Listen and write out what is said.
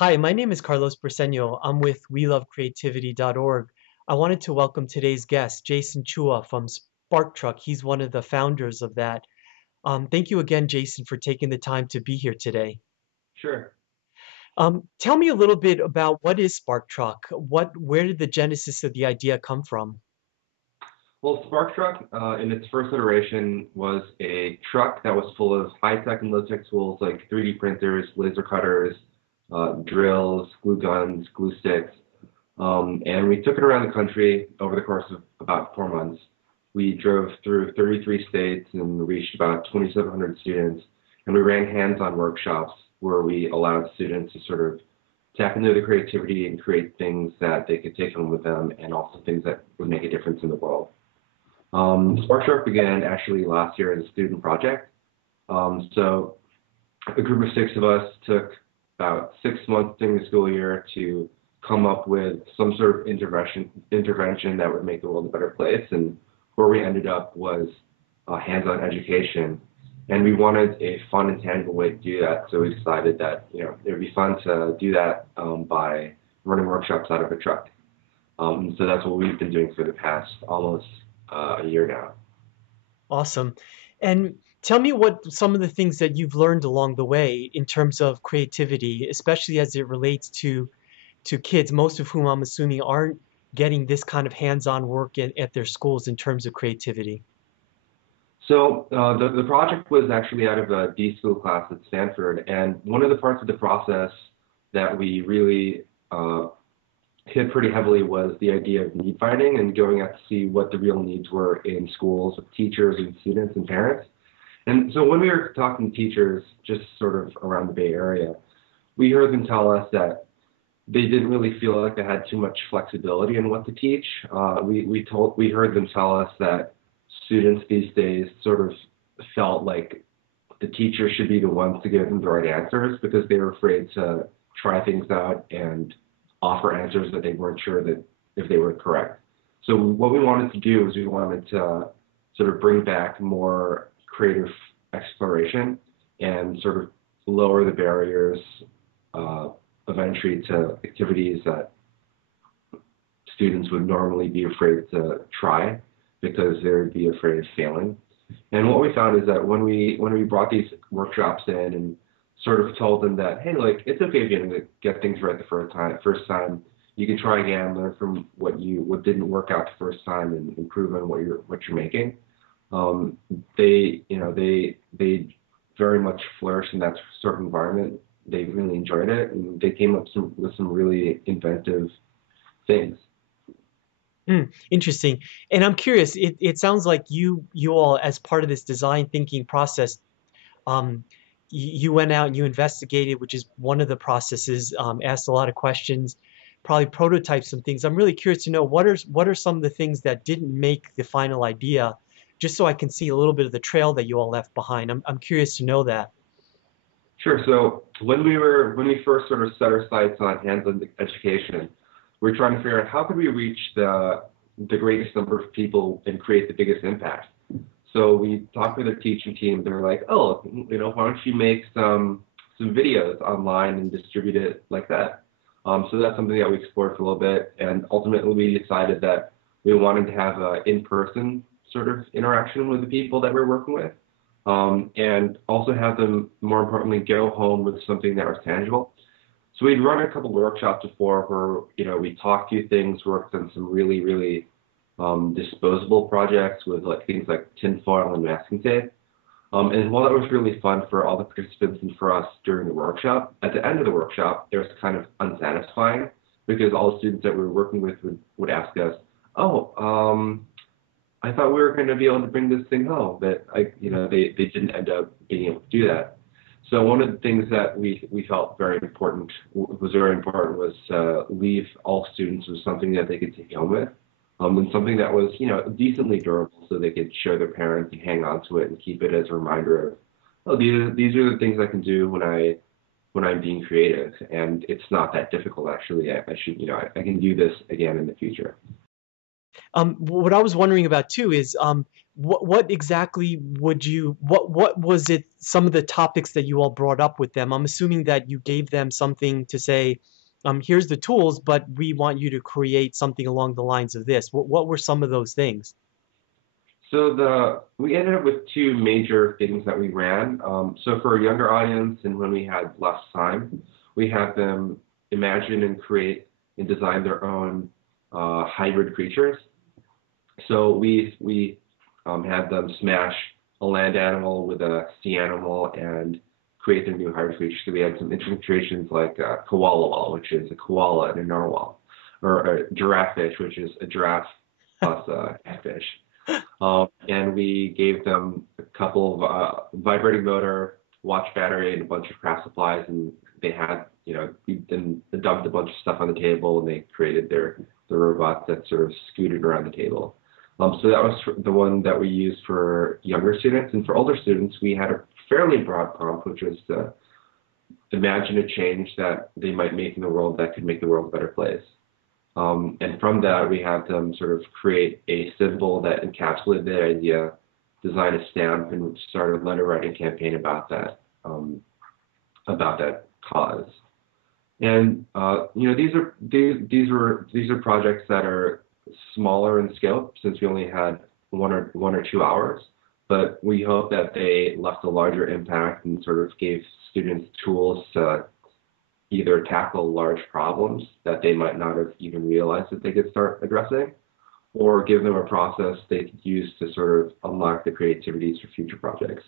Hi, my name is Carlos Briseño. I'm with WeLoveCreativity.org. I wanted to welcome today's guest, Jason Chua from SparkTruck. He's one of the founders of that. Thank you again, Jason, for taking the time to be here today. Sure. Tell me a little bit about what is SparkTruck? Where did the genesis of the idea come from? Well, SparkTruck, in its first iteration, was a truck that was full of high-tech and low-tech tools like 3D printers, laser cutters, drills, glue guns, glue sticks, and we took it around the country over the course of about 4 months. We drove through 33 states and reached about 2,700 students, and we ran hands-on workshops where we allowed students to sort of tap into their creativity and create things that they could take home with them, and also things that would make a difference in the world. SparkTruck began actually last year as a student project. So a group of six of us took about 6 months during the school year to come up with some sort of intervention that would make the world a better place. And where we ended up was hands-on education. And we wanted a fun and tangible way to do that. So we decided that it would be fun to do that by running workshops out of a truck. So that's what we've been doing for the past almost a year now. Awesome. And tell me what some of the things that you've learned along the way in terms of creativity, especially as it relates to kids, most of whom I'm assuming aren't getting this kind of hands-on work at their schools in terms of creativity. So the project was actually out of a d.school class at Stanford, and one of the parts of the process that we really hit pretty heavily was the idea of need finding and going out to see what the real needs were in schools with teachers and students and parents. And so when we were talking to teachers just sort of around the Bay Area, we heard them tell us that they didn't really feel like they had too much flexibility in what to teach. We heard them tell us that students these days sort of felt like the teacher should be the ones to give them the right answers because they were afraid to try things out and offer answers that they weren't sure that if they were correct. So what we wanted to do is we wanted to sort of bring back more creative exploration and sort of lower the barriers of entry to activities that students would normally be afraid to try because they would be afraid of failing. And what we found is that when we brought these workshops in and sort of told them that, hey, like it's okay if you didn't get things right the first time. You can try again, learn from what didn't work out the first time, and improve on what you're making. They very much flourished in that sort of environment. They really enjoyed it, and they came up with some really inventive things. Interesting. And I'm curious, it sounds like you all, as part of this design thinking process, um, you went out and you investigated, which is one of the processes, asked a lot of questions, probably prototyped some things. I'm really curious to know what are some of the things that didn't make the final idea, just so I can see a little bit of the trail that you all left behind. I'm curious to know that. Sure. So when we first sort of set our sights on hands-on education, we're trying to figure out how could we reach the greatest number of people and create the biggest impact. So we talked with our teaching team. They were like, oh, why don't you make some videos online and distribute it like that? So that's something that we explored for a little bit, and ultimately we decided that we wanted to have an in-person sort of interaction with the people that we're working with, and also have them, more importantly, go home with something that was tangible. So we'd run a couple workshops before where we talked through things, worked on some really, really disposable projects with like things like tinfoil and masking tape. And while that was really fun for all the participants and for us during the workshop, at the end of the workshop, it was kind of unsatisfying because all the students that we were working with would ask us, oh, I thought we were going to be able to bring this thing home, but they didn't end up being able to do that. So one of the things that we felt was very important was to leave all students with something that they could take home with, and something that was decently durable, so they could show their parents and hang on to it and keep it as a reminder of, oh, these are the things I can do when I'm being creative, and it's not that difficult actually. I should I can do this again in the future. What I was wondering about too is what exactly would you what was it some of the topics that you all brought up with them? I'm assuming that you gave them something to say, here's the tools, but we want you to create something along the lines of this. What were some of those things? So we ended up with two major things that we ran. So for a younger audience and when we had less time, we had them imagine and create and design their own hybrid creatures. So we had them smash a land animal with a sea animal and create their new hybrid creatures. So we had some interesting creations like koala wall, which is a koala and a narwhal, or a giraffe fish, which is a giraffe plus a catfish. And we gave them a couple of vibrating motor, watch battery, and a bunch of craft supplies. And they had, we then dumped a bunch of stuff on the table, and they created their robot that sort of scooted around the table. So that was the one that we used for younger students. And for older students, we had a fairly broad prompt, which was to imagine a change that they might make in the world that could make the world a better place. And from that, we had them sort of create a symbol that encapsulated the idea, design a stamp, and start a letter writing campaign about that cause. And these are projects that are smaller in scope since we only had 1 or 2 hours, but we hope that they left a larger impact and sort of gave students tools to either tackle large problems that they might not have even realized that they could start addressing, or give them a process they could use to sort of unlock the creativities for future projects.